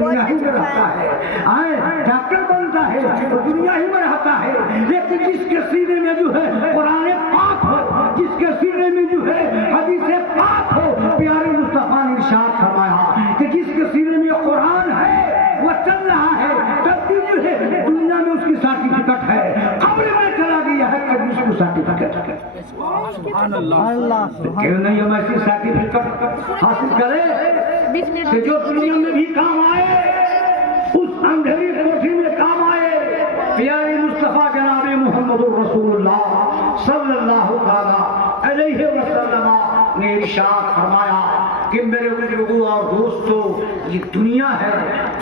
دنیا ہی میں رہتا ہے، ڈاکٹر بنتا ہے تو دنیا ہی میں رہتا ہے، لیکن جس کے سینے میں جو ہے قرآن پاک ہو، جس کے سینے میں جو ہے حدیث پاک ہو، پیارے مصطفیٰ نے ارشاد فرمایا کہ جس کے سینے میں قرآن ہے وہ چل رہا ہے، تب بھی جو ہے دنیا میں اس کی سرٹیفکیٹ ہے، قبر میں چلا گیا ہے تب اس کو سرٹیفکیٹ ہے۔ کیوں نہیں ہم ایسی سرٹیفکیٹ حاصل کریں کہ جو دنیا میں بھی کام آئے، اس اندھیری کوٹھی میں کام آئے۔ پیارے مصطفیٰ جناب محمد رسول اللہ صلی اللہ علیہ وسلم نے ارشاد فرمایا کہ میرے بزرگوں اور دوستوں، یہ دنیا ہے،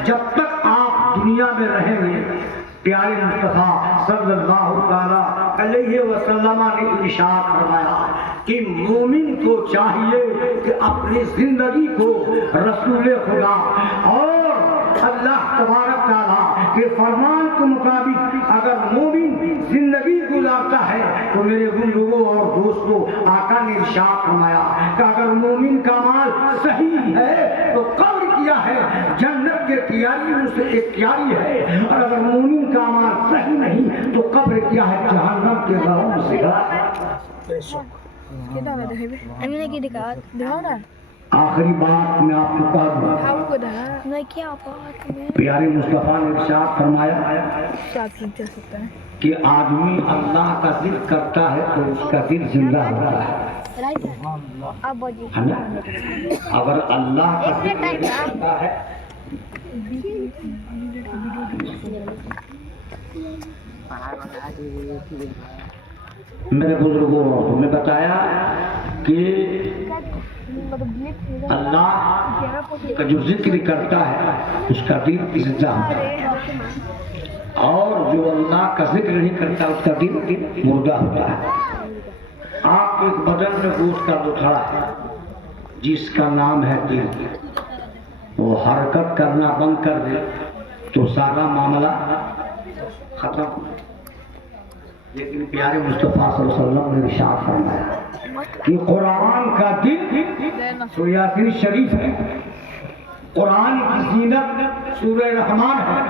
جب تک آپ دنیا میں رہیں گے، پیارے مصطفیٰ صلی اللہ علیہ وسلم نے ارشاد فرمایا کہ مومن کو چاہیے کہ اپنی زندگی کو رسول خدا اور اللہ تبارک تعالیٰ کے فرمان کے مطابق اگر مومن زندگی گزارتا ہے تو میرے بزرگوں اور دوستوں، آقا نے ارشاد فرمایا کہ اگر مومن کا مال صحیح ہے تو قبر کیا ہے جنت کے تیاری میں سے ایک تیاری ہے، اور اگر مومن کا مال صحیح نہیں تو قبر کیا ہے جہنم کے راہوں میں سے۔ آخری بات میں آپ کو کہا دوں، پیارے مصطفیٰ نے ارشاد فرمایا کہ آدمی اللہ کا ذکر کرتا ہے تو اس کا دل زندہ ہوتا ہے، اگر اللہ کا ذکر کرتا ہے۔ میرے بزرگوں نے بتایا کہ اللہ کا جو ذکر کرتا ہے اس کا دل زندہ ہوتا ہے، اور جو اللہ کا ذکر نہیں کرتا اس کا دل مردہ ہوتا ہے۔ آپ ایک بدن میں گوشت کا ٹکڑا ہے جس کا نام ہے دل، وہ حرکت کرنا بند کر دے تو سارا معاملہ ختم۔ لیکن پیارے مصطفیٰ صلی اللہ علیہ وسلم نے ارشاد فرمایا کہ قرآن کا دل سورہ یاسین شریف ہے، قرآن کی زینت سورہ رحمان ہے۔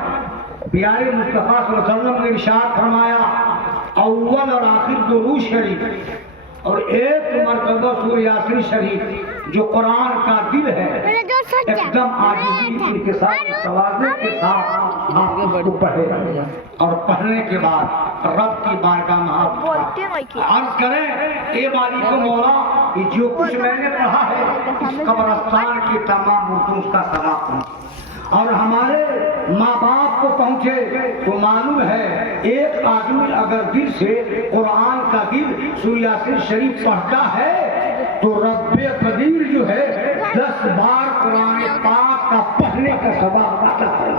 پیارے مصطفیٰ صلی اللہ علیہ وسلم نے ارشاد فرمایا اول اور آخر درود شریف اور ایک مرتبہ سورہ یاسین شریف جو قرآن کا دل ہے، ایک دم عاجزی کے ساتھ تواضع کے ساتھ آپ اس کو پڑھے، اور پڑھنے کے بعد رب کی بارگاہ میں آپ عرض کریں اے مالک مولا، کہ جو کچھ میں نے پڑھا ہے اس قبرستان کی تمام رسوم کا ثواب پہنچے، اور ہمارے ماں باپ کو پہنچے تو معلوم ہے ایک آدمی اگر دل سے قرآن کا دل سورہ یاسین شریف پڑھتا ہے تو رب قدیر جو ہے 10 بار قرآن پاک کا پڑھنے کا ثواب عطا کرے۔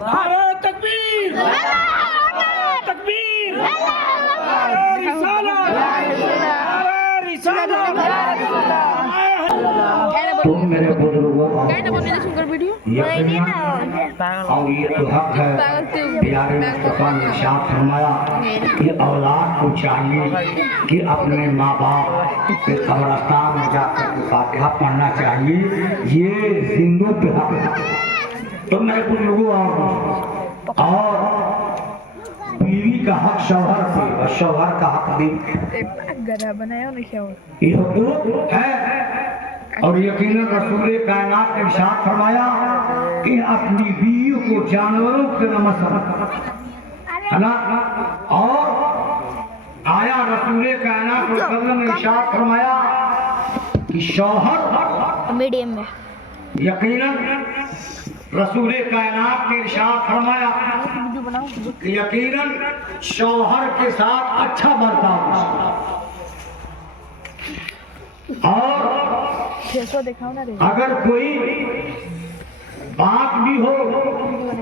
نعرہ تکبیر، تکبیر، نعرہ رسالت، نعرہ رسالت۔ تم میرے بزرگوں اور یہ تو حق ہے، پیارے مصطفیٰ نے ارشاد فرمایا کہ اولاد کو چاہیے کہ اپنے ماں باپ کے قبرستان میں جا کر فاتحہ پڑھنا چاہیے، یہ زندوں پہ حق ہے۔ تو میرے بزرگوں اور بیوی کا حق شوہر پہ اور شوہر کا حق بیوی پہ، یہ حقوق ہے۔ اور یقیناً رسول کائنات نے ارشاد فرمایا کہ اپنی بیوی کو جانوروں کے نمس ہے نا، اور آیا رسول کائنات صلی اللہ علیہ وسلم نے ارشاد فرمایا کہ شوہر میڈیم میں، یقیناً رسول کائنات نے ارشاد فرمایا کہ یقیناً شوہر کے ساتھ اچھا برتاؤ، اور اگر کوئی بات بھی ہو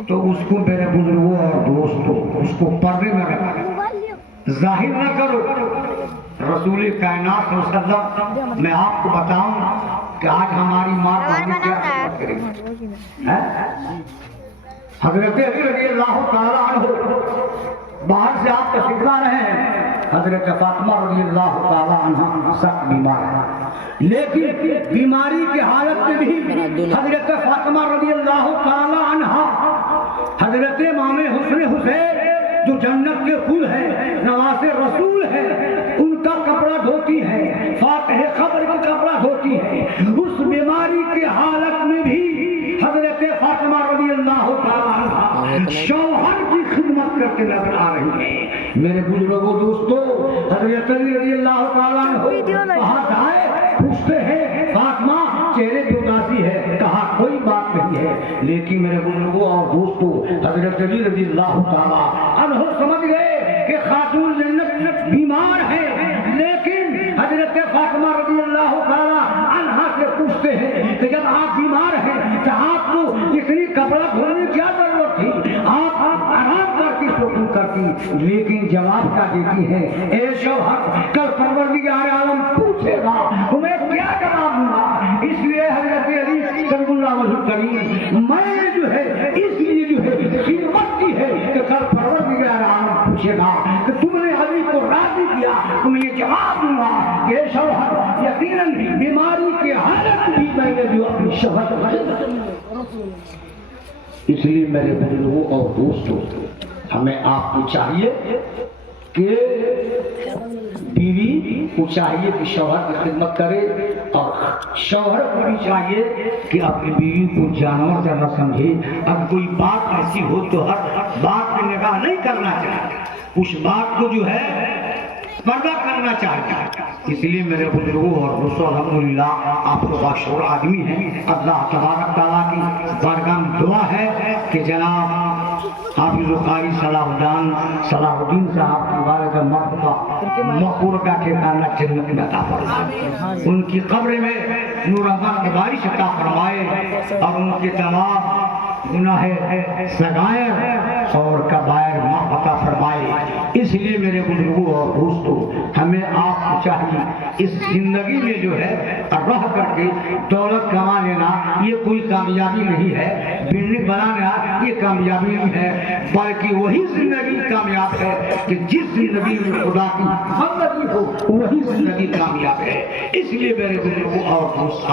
تو اس کو میرے بزرگوں اور دوستوں اس کو پردے میں رکھنا، ظاہر نہ کرو۔ رسول کائنات صلی اللہ علیہ وسلم، میں آپ کو بتاؤں کہ آج ہماری ماں کو ہمیں کیا خدمت کرے گی۔ حضرت علی رضی اللہ تعالیٰ عنہ باہر سے آپ تشریف لا رہے ہیں، حضرت فاطمہ رضی اللہ تعالی عنہ سخت بیمار ہے، لیکن بیماری کی حالت میں بھی حضرت فاطمہ رضی اللہ تعالی عنہ حضرت امام حسین جو جنت کے پھول ہیں، نواز رسول ہے، ان کا کپڑا دھوتی ہے، فاتح قبر کا کپڑا دھوتی ہے۔ اس بیماری کی حالت میں بھی حضرت فاطمہ رضی اللہ تعالی عنہ شوہر کی خدمت کرتے نظر آ رہی ہیں۔ میرے بزرگوں دوستو، حضرت علی رضی اللہ تعالیٰ عنہ کہاں جائے پوچھتے ہیں فاطمہ چہرے پہ اداسی ہے، کہا کوئی بات نہیں ہے، لیکن میرے بزرگوں اور دوستو حضرت علی رضی اللہ تعالیٰ عنہ سمجھ گئے کہ خاتون جنت بیمار ہے، لیکن حضرت فاطمہ رضی اللہ تعالیٰ عنہ سے پوچھتے ہیں کہ جب آپ بیمار ہیں تو آپ کو اتنی کپڑا دھونے کی کیا ضرورت تھی، آپ آرام کرتی سکون کرتی، لیکن جواب کیا دیتی ہے، اے شوہر کل پروردگار عالم پوچھے گا تمہیں کیا جواب دوں گا، اس لیے حضرت علی کرم اللہ وجہ کریم میں جو ہے اس لیے جو ہے خدمت کی ہے کہ کل پروردگار عالم پوچھے گا کہ تم نے علی کو راضی کیا، تمہیں یہ جواب دوں گا کہ اے شوہر یقیناً بیماری کی حالت بھی میں نے جو اپنی شوہر اس لیے میرے بزرگوں اور دوستوں ہمیں آپ کو چاہیے کہ بیوی کو چاہیے کہ شوہر کی خدمت کرے، اور شوہر کو بھی چاہیے کہ اپنی بیوی کو جانور جیسا سمجھے۔ اب کوئی بات ایسی ہو تو ہر بات پہ نگاہ نہیں کرنا چاہیے، اس بات کو جو ہے پردہ کرنا چاہیے۔ اس لیے میرے بزرگوں اور دوستوں الحمدللہ آپ کو باشعور آدمی ہیں، اللہ تبارک تعالیٰ کی بارگاہ میں دعا ہے کہ جناب حافظ قاری صلاح الدین صاحب کی والدہ مرحومہ مقبول کا ٹھکانہ جنت میں عطا فرمائے، ان کی قبر میں نور رحمت کی بارش عطا فرمائے، اور ان کے تمام گناہ صغائر اور کبائر معاف عطا فرمائے۔ اس لیے میرے بزرگوں اور دوستوں ہمیں آپ کو چاہیے اس زندگی میں جو ہے رہ کر کے دولت کما لینا یہ کوئی کامیابی نہیں ہے، بلڈنگ بنانا یہ کامیابی نہیں ہے، بلکہ وہی زندگی کامیاب ہے کہ جس زندگی میں خدا کی بندگی ہو وہی زندگی کامیاب ہے۔ اس لیے میرے بزرگوں اور دوست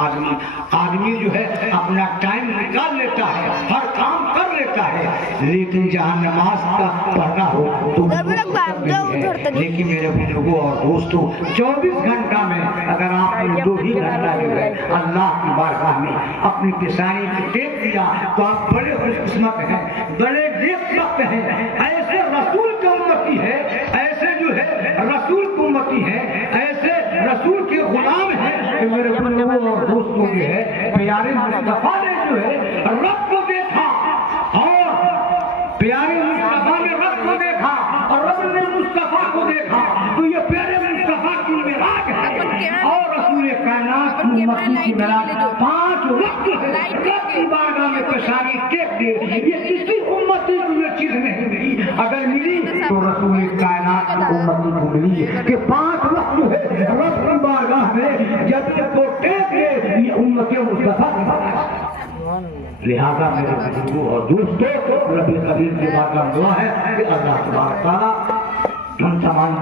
آدمی جو ہے اپنا ٹائم نکال لیتا ہے، ہر کام کر لیتا ہے، لیکن جہاں نماز کا پڑھنا ہو تو لیکن میرے بزرگوں اور دوستوں 24 گھنٹہ میں اگر آپ نے 2 ہی گھنٹہ جو ہے اللہ کی بارگاہ میں اپنی پیشانی کو ٹیک دیا تو آپ بڑے خوش قسمت ہیں، بڑے نیک وقت ہیں، ایسے رسول کی امتی ہے، ایسے جو ہے رسول کی امتی ہے، ایسے رسول کے غلام ہیں کہ میرے بزرگوں اور دوستوں جو ہے پیارے مصطفیٰ نے جو ہے رب کو دیکھا، اور پیارے مصطفیٰ نے رب کو دیکھا اور رب نے مصطفیٰ کو دیکھا، تو یہ پیارے مصطفیٰ کی معراج ہے، اور رسول کائنات کی امتی کی معراج 5 وقت ہے، رب کی بارگاہ میں پیشانی ٹیک دے، یہ کسی امتی کو یہ چیز نہیں ملی، اگر ملی تو رسول کائنات کی امتی کو ملی کہ 5 وقت جو ہے رب کی بارگاہ میں جب یہ کو ٹیک دے، یہ امت مصطفیٰ کی بارگاہ ہے۔ لہذا میرے بزرگوں اور دوستوں رب کریم کی بارگاہ میں دعا ہے کہ اللہ تبارک تعالیٰ ہم تمام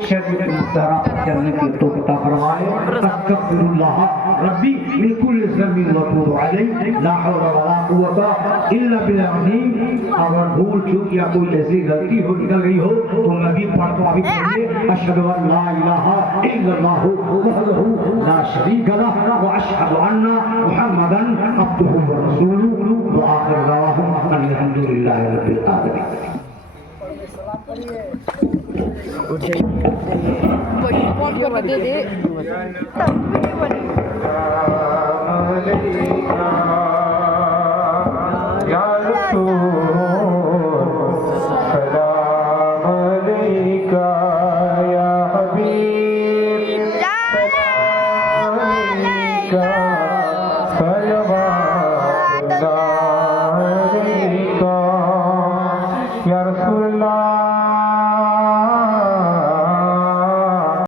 شریعت محترم چلنے کی توفیق عطا فرمائے۔ استغفر اللہ ربی من کل ذنب واتوب علیہ، لا حول ولا قوت الا باللہ العظیم۔ اگر بھول چوک یا کوئی ایسی غلطی ہو نکل گئی ہو تو میں بھی پڑھتا ابھی پڑھیے، اشہد ان لا الہ الا اللہ وحدہ لا شریک لہ واشہد ان محمدا عبدہ ورسولہ وآخر دعواہم ان الحمد للہ رب العالمین۔ یا رسول سلام علیکہ، یا حبیب سلام علیکہ۔